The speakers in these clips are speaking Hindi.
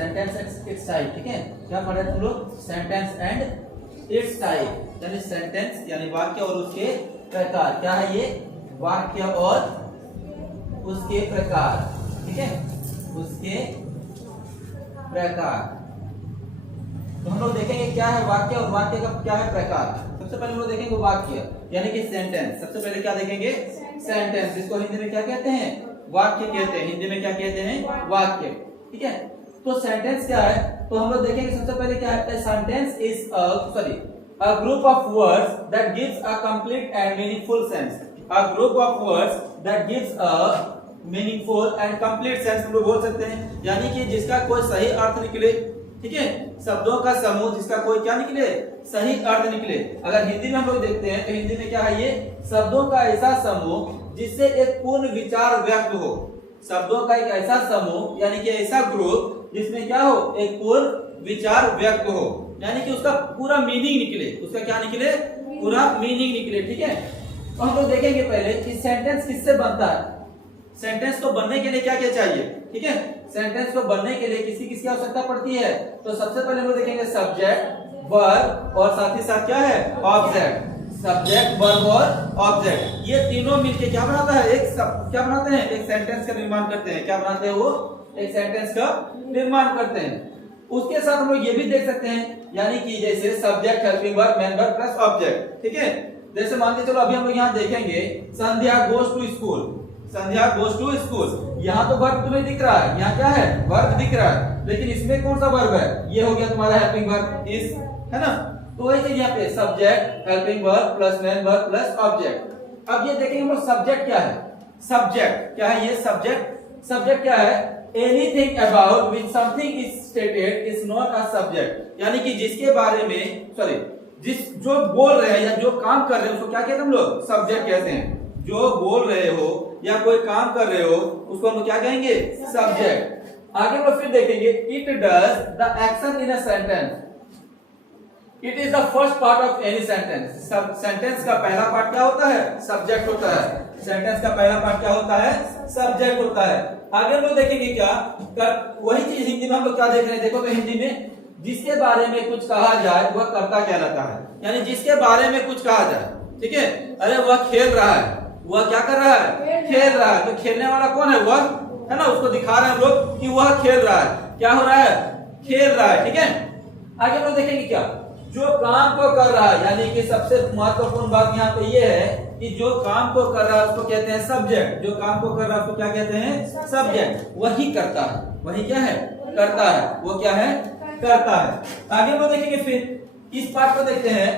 सेंटेंस एंड इट्स टाइप, ठीक है। क्या पढ़ा तुम लोग? सेंटेंस एंड इट्स टाइप, यानी सेंटेंस यानी वाक्य और उसके प्रकार। क्या है ये? वाक्य और उसके प्रकार, ठीक है, उसके प्रकार। तो हम लोग देखेंगे क्या है वाक्य और वाक्य का क्या है प्रकार। सबसे पहले हम लोग देखेंगे वाक्य यानी कि सेंटेंस। सबसे पहले क्या देखेंगे? सेंटेंस, जिसको हिंदी में क्या कहते हैं? वाक्य कहते हैं। हिंदी में क्या कहते हैं? वाक्य, ठीक है। तो सेंटेंस क्या है? तो हम लोग देखेंगे सबसे पहले क्या है। Sentence is a group of words that gives a complete and meaningful sense. A group of words that gives a meaningful and complete sense हम लोग बोल सकते हैं, यानी कि जिसका कोई सही अर्थ निकले, ठीक है। शब्दों का समूह जिसका कोई क्या निकले? सही अर्थ निकले। अगर हिंदी में हम लोग देखते हैं तो हिंदी में क्या है? ये शब्दों का ऐसा समूह जिससे एक पूर्ण विचार व्यक्त हो। शब्दों का एक ऐसा समूह यानी कि ऐसा ग्रुप जिसमें क्या हो? एक पूर्ण विचार व्यक्त हो, यानी कि उसका पूरा मीनिंग निकले। उसका क्या निकले? पूरा मीनिंग निकले, ठीक है। तो हम लोग देखेंगे पहले कि सेंटेंस किससे बनता है। सेंटेंस को बनने के लिए क्या क्या चाहिए, ठीक है। सेंटेंस को बनने के लिए किसकी आवश्यकता पड़ती है? तो सबसे पहले हम लोग देखेंगे सब्जेक्ट, वर्ब और साथ ही साथ क्या है? ऑब्जेक्ट। सब्जेक्ट, वर्ब और ऑब्जेक्ट, ये तीनों मिलके क्या बनाता है? क्या बनाते हैं? एक सेंटेंस का निर्माण करते हैं। क्या बनाते हैं वो? एक सेंटेंस का निर्माण करते हैं। उसके साथ हम लोग ये भी देख सकते हैं, यानी कि जैसे subject, helping verb, main verb plus object, ठीक है। जैसे मान लीजिए, चलो अभी हम लोग यहाँ देखेंगे Sandhya goes to school. Sandhya goes to school, यहाँ तो वर्ब तुम्हें दिख रहा है, यहाँ क्या है? वर्ब दिख रहा है, लेकिन इसमें कौन सा वर्ब है? ये हो गया तुम्हारा हेल्पिंग वर्ब, इज, है ना। तो वही चीज यहाँ पे subject, helping verb plus main verb plus object. अब ये देखेंगे हम लोग सब्जेक्ट क्या है। सब्जेक्ट क्या है? ये सब्जेक्ट क्या है? Anything about which something is stated is not a subject, यानी कि जिसके बारे में जो बोल रहे हैं या जो काम कर रहे हैं उसको क्या कहते हैं हम लोग? सब्जेक्ट कहते हैं। जो बोल रहे हो या कोई काम कर रहे हो उसको हम क्या कहेंगे? सब्जेक्ट। आगे हम फिर देखेंगे it does the action in a sentence. It is the first part of any sentence. Sentence का पहला पार्ट क्या होता है? सब्जेक्ट होता है। सेंटेंस का पहला पार्ट क्या होता है? सब्जेक्ट होता है। आगे हम लोग देखेंगे क्या वही चीज हिंदी में हम लोग क्या देख रहे हैं। देखो तो हिंदी में जिसके बारे में कुछ कहा जाए वह कर्ता कहलाता है, यानी जिसके बारे में कुछ कहा जाए, ठीक है। अरे वह खेल रहा है, वह क्या कर रहा है? खेल रहा है। तो खेलने वाला कौन है? वह, है ना। उसको दिखा रहे हैं हम लोग कि वह खेल रहा है। क्या हो रहा है? खेल रहा है, ठीक है। आगे हम लोग देखेंगे क्या जो काम को कर रहा है, यानी कि सबसे महत्वपूर्ण बात यहाँ पे ये है कि जो काम को कर रहा है उसको कहते हैं सब्जेक्ट। जो काम को कर रहा है उसको क्या कहते हैं? सब्जेक्ट। वही करता है, वही क्या है? करता है। वो क्या है? करता है। आगे हम लोग देखेंगे फिर इस पार्ट को देखते हैं।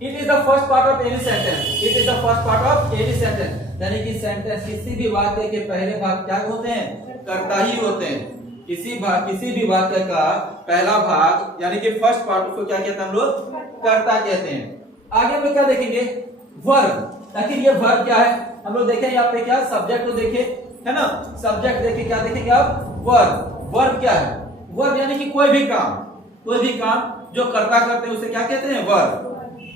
It is the first part of any sentence. It is the first part of any sentence, यानी कि सेंटेंस किसी भी वाक्य के पहले भाग क्या होते हैं? कर्ता ही होते हैं। किसी भी वाक्य का पहला भाग यानी कि फर्स्ट पार्ट उसको क्या कहते हैं हम लोग? कर्ता कहते हैं। आगे हम लोग क्या देखेंगे? वर्ब। आखिर ये वर्ब क्या है? हम लोग देखें यहाँ पे क्या सब्जेक्ट को देखे, है ना। सब्जेक्ट देखे, क्या देखेंगे अब? वर्ब। वर्ब क्या है? वर्ब यानी कि कोई भी काम जो कर्ता करते हैं उसे क्या कहते हैं? वर्ब।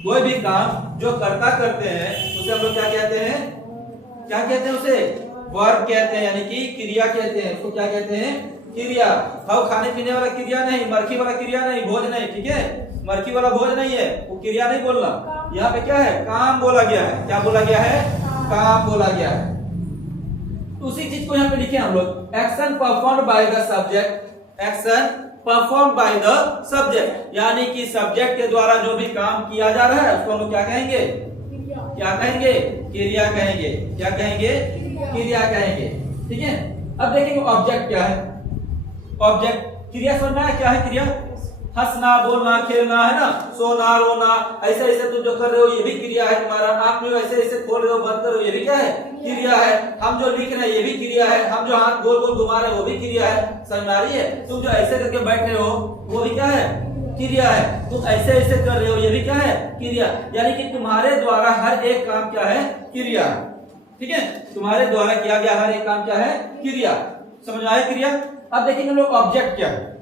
कोई भी काम जो कर्ता करते हैं उसे हम लोग क्या कहते हैं? क्या कहते हैं उसे? वर्ब कहते हैं, यानी कि क्रिया कहते हैं। उसको क्या कहते हैं? क्रिया। अब खाने पीने वाला क्रिया नहीं, मरखी वाला क्रिया नहीं, भोज नहीं, ठीक है। मरखी वाला भोज नहीं है, वो क्रिया नहीं बोलना। यहाँ पे क्या है? काम बोला गया है। क्या बोला गया है? काम बोला गया है। उसी चीज को यहाँ पे लिखे हम लोग, action performed by the subject. Action performed by the subject, यानी कि सब्जेक्ट के द्वारा जो भी काम किया जा रहा है उसको हम लोग क्या कहेंगे? क्या कहेंगे? क्रिया कहेंगे। क्या कहेंगे? क्रिया कहेंगे, ठीक है। अब देखेंगे ऑब्जेक्ट क्या है। ऑब्जेक्ट क्रिया समझ में आया? क्या है क्रिया? हंसना, बोलना, खेलना, है ना। सोना, रोना, ऐसे ऐसे तुम जो कर रहे हो ये भी क्रिया है तुम्हारा। आप में ऐसे ऐसे खोल रहे हो, बंद कर रहे हो, ये भी क्या है? क्रिया है। हम जो लिख रहे हैं ये भी क्रिया है। हम जो हाथ गोल गोल घुमा रहे हैं वो भी क्रिया है। समझ में आ रही है? तुम जो ऐसे करके बैठ रहे हो वो भी क्या है? क्रिया है। तुम ऐसे ऐसे कर रहे हो ये भी क्या है? क्रिया। यानी कि तुम्हारे द्वारा हर एक काम क्या है? क्रिया, ठीक है। तुम्हारे द्वारा किया गया हर एक काम क्या है? क्रिया। समझ में आया क्रिया? अब देखेंगे लोग ऑब्जेक्ट क्या है।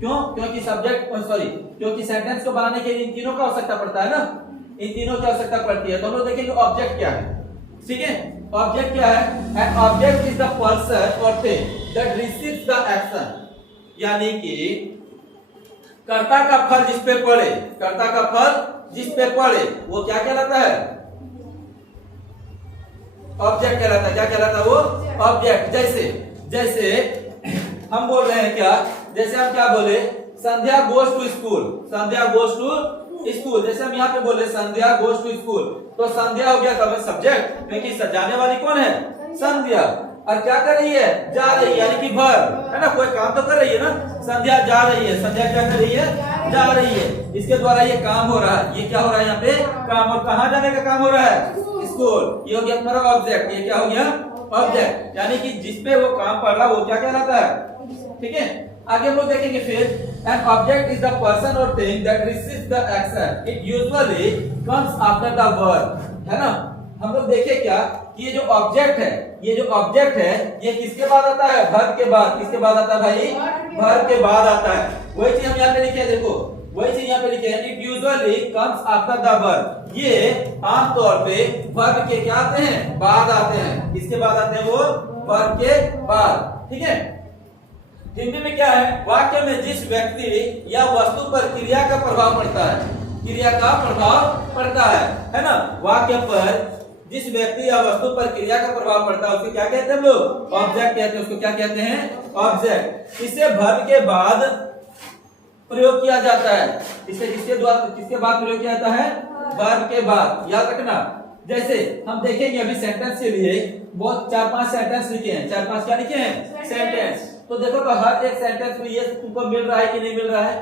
क्यों? क्योंकि सेंटेंस को बनाने के लिए इन तीनों का आवश्यकता पड़ता है ना। इन तीनों की आवश्यकता पड़ती है। तो हम लोग देखेंगे ऑब्जेक्ट क्या है, ठीक है। ऑब्जेक्ट क्या है? An object is the person और thing that receives the action, यानी कि कर्ता का फल जिस पे पड़े, कर्ता का फल जिस पे पड़े वो क्या कहलाता है? ऑब्जेक्ट कहलाता है। क्या कहलाता है वो? ऑब्जेक्ट। जैसे जैसे हम बोल रहे हैं क्या, जैसे हम क्या बोले, Sandhya goes to school, Sandhya goes to school. जैसे हम यहाँ पे बोले संध्या गोज टू स्कूल, तो संध्या हो गया तब सब्जेक्ट, क्योंकि जाने वाली कौन है? संध्या। और क्या कर रही है? जा रही है, यानी कि verb है ना, कोई काम तो कर रही है ना। संध्या जा रही है, संध्या क्या कर रही है? जा रही है। इसके द्वारा ये काम हो रहा है। ये क्या हो रहा है यहाँ पे? काम। और कहाँ जाने का काम हो रहा है? स्कूल। ये हो गया हमारा ऑब्जेक्ट। ये क्या हो गया? ऑब्जेक्ट। यानी कि जिसपे वो काम पड़ रहा है वो क्या कहलाता है? ठीक है, आगे हम लोग देखेंगे फिर। An object is the person और thing that receives the action, it usually comes after the verb, है ना। हम लोग देखे क्या कि ये जो ऑब्जेक्ट है, ये जो ऑब्जेक्ट है ये किसके बाद आता है? वर्ब के बाद। किसके बाद आता है भाई? वर्ब के बाद आता है। वही चीज हम यहाँ पे लिखे, देखो वही चीज यहाँ पे लिखे हैं, it usually comes after the verb. ये आमतौर पे वर्ब के क्या आते हैं? बाद आते हैं। किसके बाद आते हैं वो? वर्ब के बाद। ठीक है, हिंदी में क्या है? वाक्य में जिस व्यक्ति या वस्तु पर क्रिया का प्रभाव पड़ता है, क्रिया का प्रभाव पड़ता है ना। वाक्य पर जिस व्यक्ति या वस्तु पर क्रिया का प्रभाव पड़ता है उसको क्या कहते हैं हम लोग? ऑब्जेक्ट कहते हैं। उसको क्या कहते हैं? ऑब्जेक्ट। इसे वर्ब के बाद प्रयोग किया जाता है। इसे किसके बाद प्रयोग किया जाता है? वर्ब के बाद। याद रखना। जैसे हम देखेंगे अभी सेंटेंस के लिए बहुत 4-5 सेंटेंस लिखे हैं। 4-5 क्या लिखे हैं? सेंटेंस। तो देखो तो हर एक सेंटेंस में ये तुमको मिल रहा है कि नहीं मिल रहा है?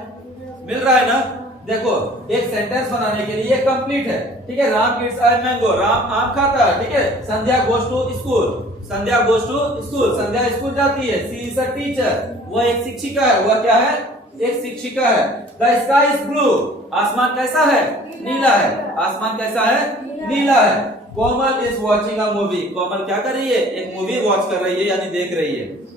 मिल रहा है ना। देखो एक सेंटेंस बनाने के लिए कंप्लीट है। ठीक है, Ram eats a mango, Ram आम खाता है। ठीक है, Sandhya goes to school, Sandhya goes to school, Sandhya school जाती है। सी इज अ टीचर, वह एक शिक्षिका है। वह क्या है? एक शिक्षिका है। द स्काई इज ब्लू, आसमान कैसा है? नीला है। आसमान कैसा है? नीला है। कोमल इज वॉचिंग अ मूवी, कोमल क्या कर रही है? एक मूवी वॉच कर रही है, यानी देख रही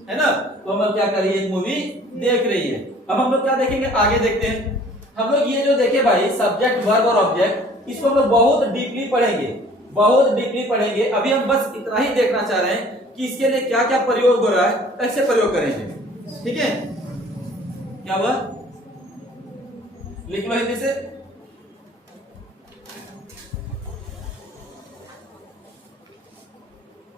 है ना। कोमल क्या कर रही है? एक मूवी देख रही है। अब हम लोग क्या देखेंगे? आगे देखते हैं। हम लोग ये जो देखे भाई सब्जेक्ट, वर्ब और ऑब्जेक्ट, इसको हम लोग बहुत डीपली पढ़ेंगे, बहुत डीपली पढ़ेंगे। अभी हम बस इतना ही देखना चाह रहे हैं कि इसके लिए क्या क्या प्रयोग हो रहा है, कैसे प्रयोग करेंगे। ठीक है, क्या हुआ? लिख लो हिंदी से।